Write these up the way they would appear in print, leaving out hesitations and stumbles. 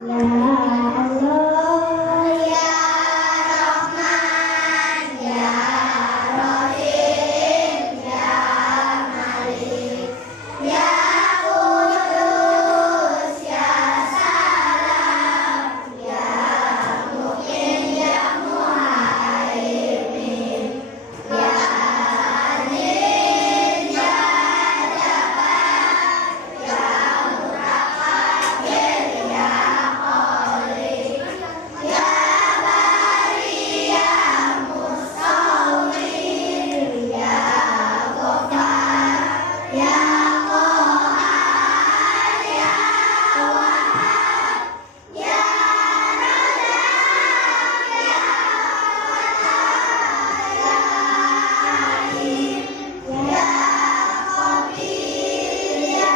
Ya Allah, ya Rahman, ya Rahim, ya Malik, ya Qudus, ya Salam, ya Mu'min, ya Muhaimin, ya Aziz, ya Jabbar, ya Mutakabbir, ya Khalik, ya Bari, ya Mustawir, ya Ghaffar, ya Qahhar, ya Wahhab, ya Razzaq, ya Fatah, ya Alim, ya Khabir, ya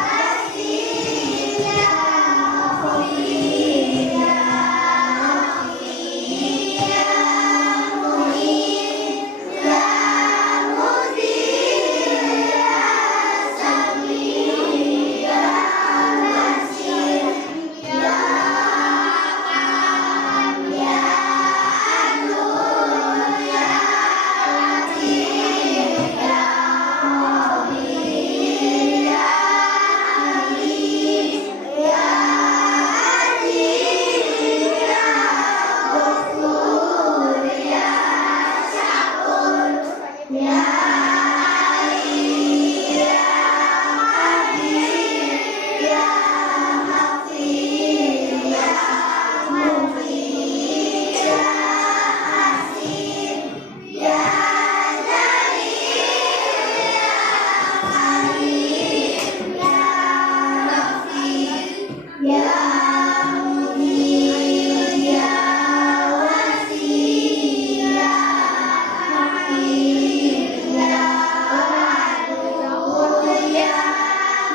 Basir, ya Khabir, ya Hafiz, ya Mu'in, ya Mudhir, ya Sami, ya Basir, ya Hakam, ya Adul, ya Latif, ya Khabir, ya Alim, ya Aziz, ya Ghafur, ya Syakur, ya Ali, ya Habib, ya Hafiz, ya Mughith, ya Hasim, ya Jalil, ya Karim, ya Rafiq, ya Munir, ya Wasi, ya Hakim, ya Wadud, ya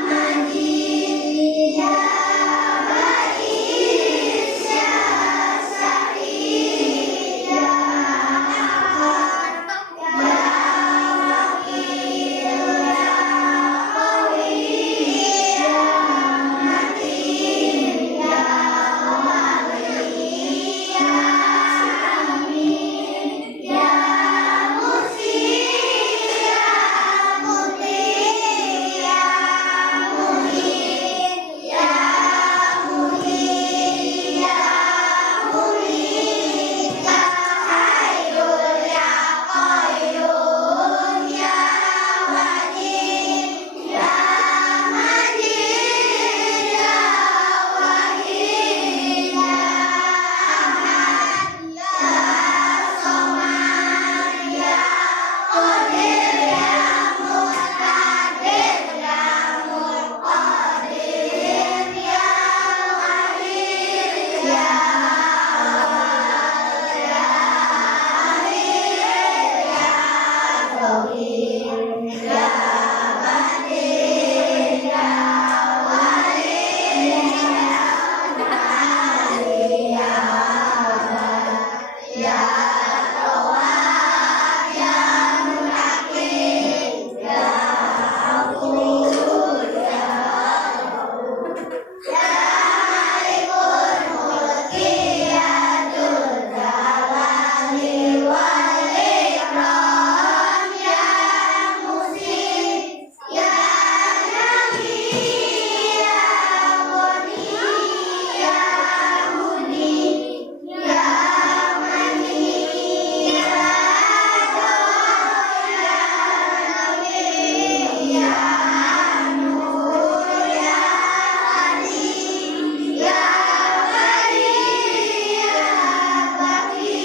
Majid, ya Ba'is, ya Sa'id, ya Ahad, ya Wakil, ya Qawi, ya Matin, ya Wali, ya Amin, ya Mursyid, ya Muti, ya Muhid, ya Muhid, ya Murid, ya Hayyul, ya Qayyum, ya Wajid, ya Majid, ya Wahid, ya Ahad, ya Samad, ya Qadir, ya Muqtadir, ya Muqtadir, ya Wahid, ya Awwal, ya Akhir, ya Zahir, ya Batin, ya Wali, ya Wali, ya Wabad, ya Tawwab, ya Munaqib, ya Ghafur, ya ya Malikul Mulki, ya Dzul Jalali wal Ikram, ya Musid, ya Nabi, ya Ghani, ya Mudi, ya Mani, ya Adol, ya Nabi, ya Nur, ya Hadi, ya Bari, ya Baqi,